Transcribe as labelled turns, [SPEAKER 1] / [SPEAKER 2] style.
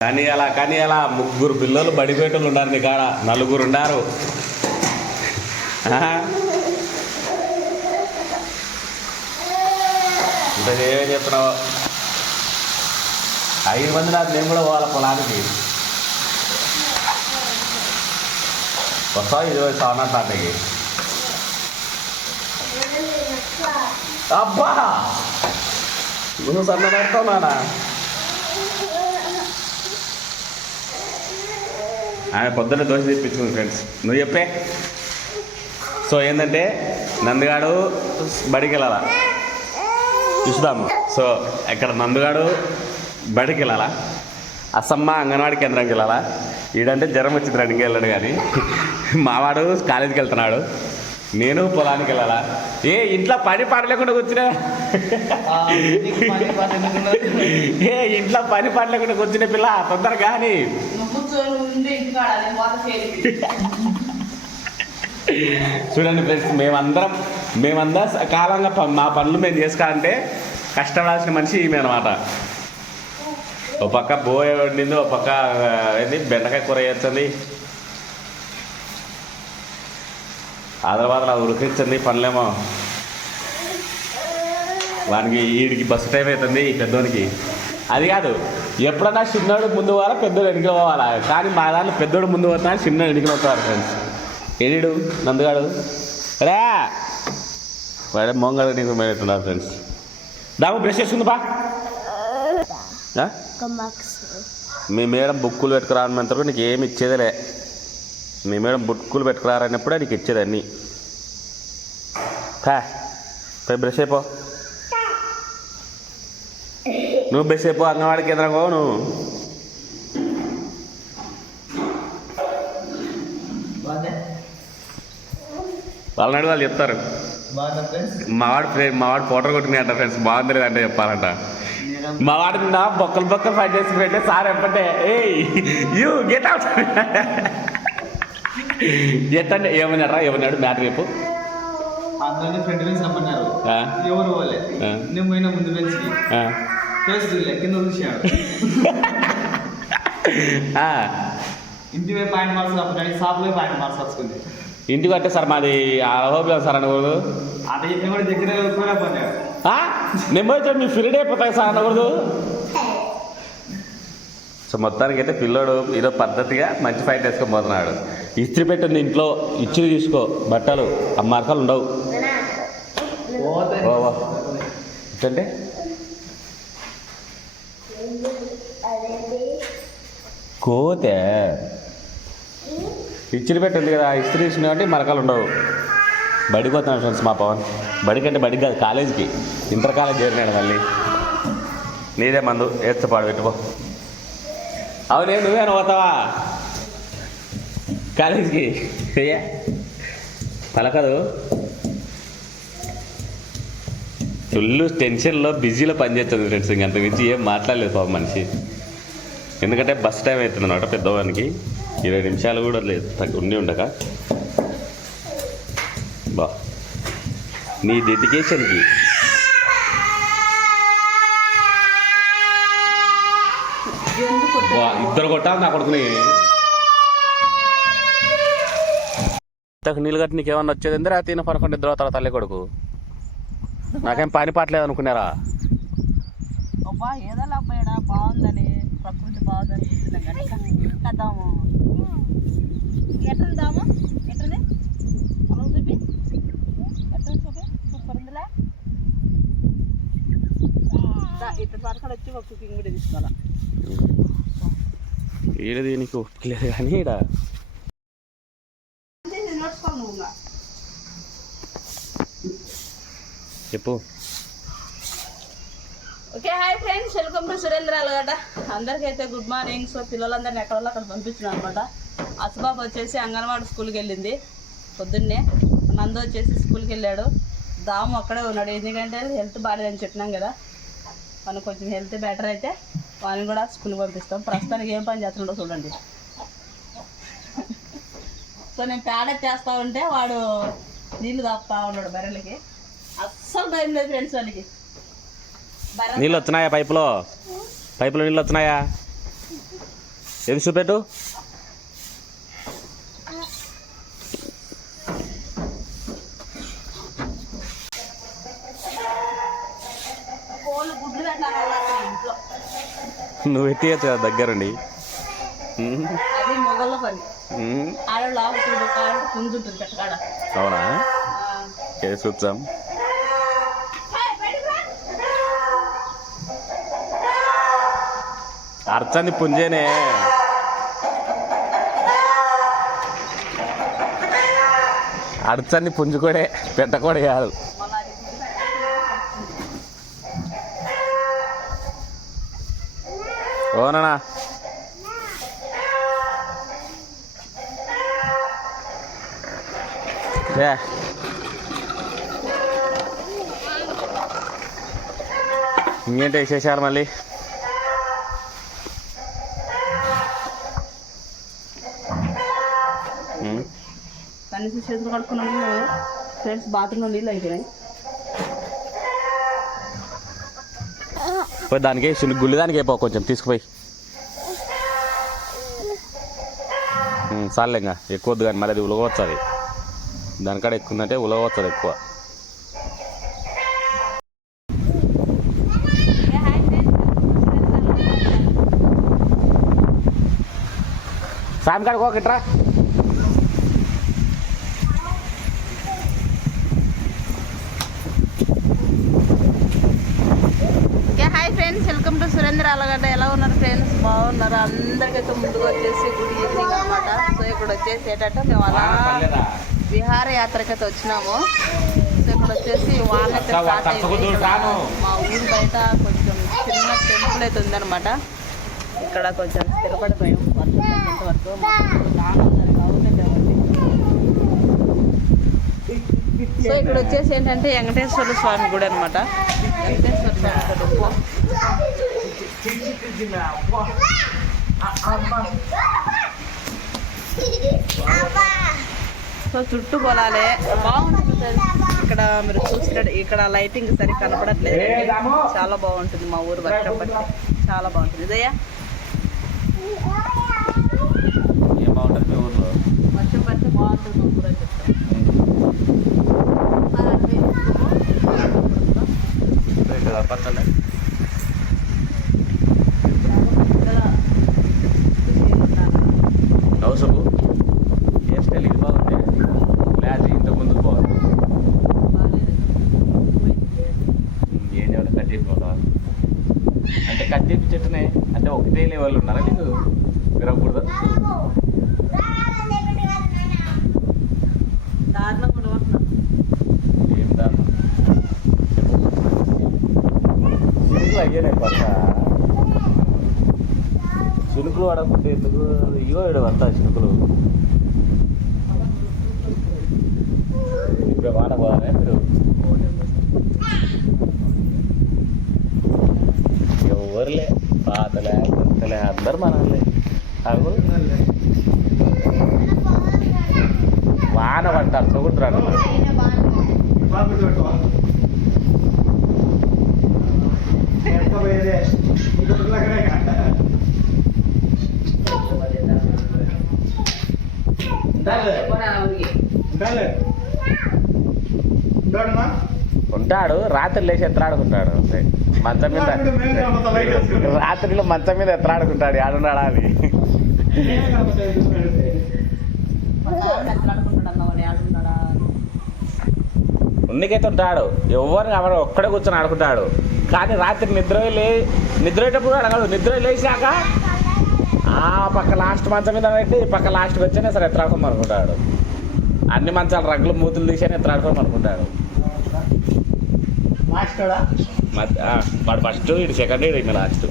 [SPEAKER 1] కానీ అలా కానీ అలా ముగ్గురు పిల్లలు బడిపెట్టలు ఉన్నారు నీ కాడ. నలుగురు ఉన్నారు ఇంత ఏమేం చెప్తున్నావు? ఐదు మంది నాకు నేను కూడా పోవాలి పొలానికి? వస్తావు ఇరవై సవనా తాతకి అబ్బా! నువ్వు సన్న పెడతావు నానా ఆమె పొద్దున్న దోశ తెప్పించుకుంది ఫ్రెండ్స్ నువ్వు చెప్పే. సో ఏంటంటే నందుగాడు బడికి వెళ్ళాలా చూద్దాము సో ఇక్కడ నందుగాడు బడికి వెళ్ళాలా అసమ్మ అంగన్వాడి కేంద్రానికి వెళ్ళాలా? ఈడంటే జ్వరం వచ్చింది రెండు వెళ్ళాడు కానీ. మావాడు కాలేజీకి వెళ్తున్నాడు. నేను పొలానికి వెళ్ళాలా? ఏ ఇంట్లో పని పాట లేకుండా కూర్చున్నా ఏ ఇంట్లో పని పాట లేకుండా కూర్చునే పిల్ల తొందరగా కానీ
[SPEAKER 2] ఇంటికాడ
[SPEAKER 1] చూడండి ఫ్రెండ్స్ మేమందరం మేమందరం కాలంగా ప- మా పనులు మేము చేసుకోవాలంటే కష్టపడాల్సిన మనిషి ఈమె అనమాట ఒక పక్క బోయ వండింది ఒక పక్క ఏంది బెండకాయ కూర చేస్తుంది. హైదరాబాద్లో ఉరికించింది పనులేమో. వానికి వీడికి బస్సు టైం అవుతుంది ఈ పెద్దోనికి. అది కాదు ఎప్పుడన్నా చిన్నోడు ముందు పోవాలా పెద్దోడు వెనుక పోవాలా? కానీ మా దాంట్లో పెద్దోడు ముందు పోతున్నా చిన్నోడు వెనుక పోతారు ఫ్రెండ్స్ ఎడిడు నందుగాడు? రా! వాడే మొంగడు నీకు మేడుతున్నారు ఫ్రెండ్స్ దాము బ్రష్ చేసుకుంది బా? మీ మేడం బుక్కులు పెట్టుకురానంతరకు నీకు ఏమి ఇచ్చేదేలే మీ మేడం బుక్కులు పెట్టుకురారన్నప్పుడే నీకు ఇచ్చేది అన్నీ. కా పోయి బ్రష్ అయిపో. నువ్వు బ్రష్ అయిపో అంగన్వాడి కేంద్రం పో నువ్వు. వాళ్ళని వాళ్ళు చెప్తారు. మావాడు ఫ్రెండ్ మావాడు ఫోటో కొట్టినాయి అంట ఫ్రెండ్స్ బాగుంది లేదంటే చెప్పాలంట. మా వాడు నా బొక్కలు బొక్కలు ఫైట్ చేసి పెట్టే సార్ ఎప్పటే ఏయ్ యూ గెట్ అవుట్ ఎట్టండి ఏమన్నారా ఏమన్నాడు? మ్యాటర్ రేపు
[SPEAKER 3] అందరినీ ఫ్రంట్ బెంచ్ రమ్మన్నారు. ఎవరు పోలే. నేను పోయినా ముందు బెంచ్కి కింద చూసాడు
[SPEAKER 1] ఆ.
[SPEAKER 3] ఇంటి పోయి పాయింట్ మార్క్స్ రమ్మన్నాడు షాప్ పోయి పాయింట్ మార్క్స్ వచ్చుకుంది
[SPEAKER 1] ఇంటికి అంటే సార్ మాది అహోబిలం సార్ అనకూడదు
[SPEAKER 3] అట చెప్పిన కూడా దగ్గర?
[SPEAKER 1] నేను పోయి చెప్పి మీ ఫిరిడ్ అయిపోతాయి సార్ అనకూడదు సో మొత్తానికి అయితే పిల్లోడు ఈరోజు పద్ధతిగా మంచి ఫైట్ వేసుకొని పోతున్నాడు ఇస్త్రీ పెట్టింది ఇంట్లో ఇచ్చిరి తీసుకో బట్టలు ఆ మరకలు ఉండవు ఓ, ఓ. ఏంటంటే కోతే? ఇచ్చిరి పెట్టింది కదా ఇస్త్రీ తీసిన కాబట్టి మరకలు ఉండవు. బడికి పోతున్నాడు ఫ్రెండ్స్ మా పవన్. బడికంటే బడికి కాదు కాలేజీకి. ఇంటర్ కాలేజ్ చేరినాడు మళ్ళీ. నీదే మందు ఏడ్చపాడు పెట్టుకో. అవునే నువ్వేనా పోతావా? కాలేజీకి. ఏ? పలకదు ఫుల్ టెన్షన్లో బిజీలో పనిచేస్తుంది ఫ్రెండ్స్. ఇంకంత మించి ఏం మాట్లాడలేదు పాపం మనిషి. ఎందుకంటే బస్ టైం అవుతుంది అనమాట పెద్దవానికి. ఇరవై నిమిషాలు కూడా లేదు. ఉండి ఉండక. బా. నీ డెడికేషన్కి. ఇద్దరు కొట్టాలి నా కొడుకుని. ఇంతకు నీళ్ళు కట్టి నీకేమన్నా వచ్చేది ఎందుకు తిన పనుకుంటే ఇద్దరు అవుతారా తల్లి కొడుకు? నాకేం పని పాటలేదు అనుకున్నారా?
[SPEAKER 2] అబ్బా ఏదో లేకపోయాడా బాగుందని ప్రకృతి బాగుందని అలా చూపి. చూపి? సూపర్ ఉందిలే. ఇటు పరకలు వచ్చి ఒక కుకింగ్ కూడా తీసుకోవాలా
[SPEAKER 1] దీనికి ఒప్పుకోలేదు కానీ ఈడ
[SPEAKER 2] నడుచుకో నువ్వు ఇంకా.
[SPEAKER 1] చెప్పు.
[SPEAKER 2] Okay hi friends. Welcome to Surendra Alagadda అందరికైతే good morning. So పిల్లలందరిని ఎక్కడ అక్కడ పంపించిన అనమాట అసుబాబు వచ్చేసి అంగన్వాడి స్కూల్కి వెళ్ళింది పొద్దున్నే. నందు వచ్చేసి స్కూల్కి వెళ్ళాడు. దాము అక్కడే ఉన్నాడు. ఎందుకంటే హెల్త్ బాగాలేదని చెప్పినాం కదా. మనకు కొంచెం హెల్త్ బెటర్ అయితే వాళ్ళని కూడా స్కూల్కి పంపిస్తాం. ప్రస్తుతానికి ఏం పని చేస్తున్నాడో చూడండి. సో నేను పేడ చేస్తూ ఉంటే వాడు నీళ్ళు తాపుతా ఉన్నాడు బర్రెలకి. అస్సలు భయం లేదు ఫ్రెండ్స్ వానికి బర్రె
[SPEAKER 1] నీళ్ళు వచ్చినాయా పైపులో? పైపులో నీళ్ళు వచ్చినాయా ఏది చూపెట్టు? నువ్వు ఎత్తియచ్చు కదా దగ్గరుండి.
[SPEAKER 2] అది మొగళ్ళ పని. పెట్టకాడ
[SPEAKER 1] అవునా? ఏ చూద్దాం? అర్చని పుంజేనే. అర్చని పుంజుకోడే పెట్టకూడే కాదు. ఓనా ఏ. ఇంకేంటి విశేషాలు మళ్ళీ?
[SPEAKER 2] కనీసం చేతులు కడుక్కున్నాము ఫ్రెండ్స్ బాత్రూంలో నీళ్ళు అయిపోయినాయి.
[SPEAKER 1] పోయి దానికి చిన్న గుళ్ళు దానికి అయిపో కొంచెం తీసుకుపోయి. చాలే ఇంకా ఎక్కువ వద్దు కానీ మళ్ళీ అది ఉలవచ్చు అది దానికాడ ఎక్కువ ఉందంటే ఉలవచ్చు అది ఎక్కువ సాయంకాడికి ఒకట్రా
[SPEAKER 2] okay hi friends welcome to Alagadda ఎలా ఉన్నారు ఫ్రెండ్స్ బాగున్నారు? అందరికైతే ముందుగా వచ్చేసి గుడి ఈవినింగ్ అనమాట సో ఇక్కడ వచ్చేసి ఏంటంటే మేము అలా విహార యాత్రకైతే వచ్చినాము. సో ఇక్కడ వచ్చేసి వాన అయితే స్టార్ట్ అయింది. మా ఊరు బయట కొంచెం చిన్న టెంపుల్ అయితే ఉందన్నమాట. ఇక్కడ కొంచెం స్థిరపడిపోయాం. వర్షం తగ్గేంత వరకు. సో ఇక్కడ వచ్చేసి ఏంటంటే వెంకటేశ్వర స్వామి గుడి అనమాట వెంకటేశ్వర స్వామి సో చుట్టూ పొలాలే. బాగుంటుంది. ఇక్కడ మీరు చూసినట్టు ఇక్కడ లైటింగ్ సరిగ్గా కనపడట్లేదు. చాలా బాగుంటుంది మా ఊరు వర్షం పడితే చాలా బాగుంటుంది. ఇదయ్యా
[SPEAKER 1] బాగుంటుంది మీ ఊర్లో?
[SPEAKER 2] వర్షం పడితే బాగుంటుంది మా ఊరు అని చెప్తాను
[SPEAKER 1] ತೋರಿಸೋದು
[SPEAKER 3] ಆಡೋಕೆ ಇವ ಇಡ ಬರ್ತಾ ಚಿಕ್ಕಲು
[SPEAKER 1] ఉంటాడు రాత్రి లేచి ఎత్తాడుకుంటాడు అంతే. మంచం మీద. రాత్రిలో మంచం మీద ఎత్తాడుకుంటాడు ఆడున్నాడా అని. ఉన్నికైతే ఉంటాడు. ఎవరు ఎవరు ఒక్కడే కూర్చొని ఆడుకుంటాడు. కానీ రాత్రి నిద్ర లే నిద్రేటప్పుడు అడగడు నిద్ర లేచాక ఆ పక్క లాస్ట్ మంచం మీద పెట్టి పక్క లాస్ట్కి వచ్చానే సరే ఎత్తాడుకోమని అనుకుంటాడు. అన్ని మంచాలు రగ్గులు మూతులు తీసానే ఎత్తాడుకోమని అనుకుంటాడు.
[SPEAKER 3] మాస్టరా
[SPEAKER 1] మధ్య- ఆ, వాడు ఫస్ట్ ఇటు సెకండ్ ఇటు లాస్ట్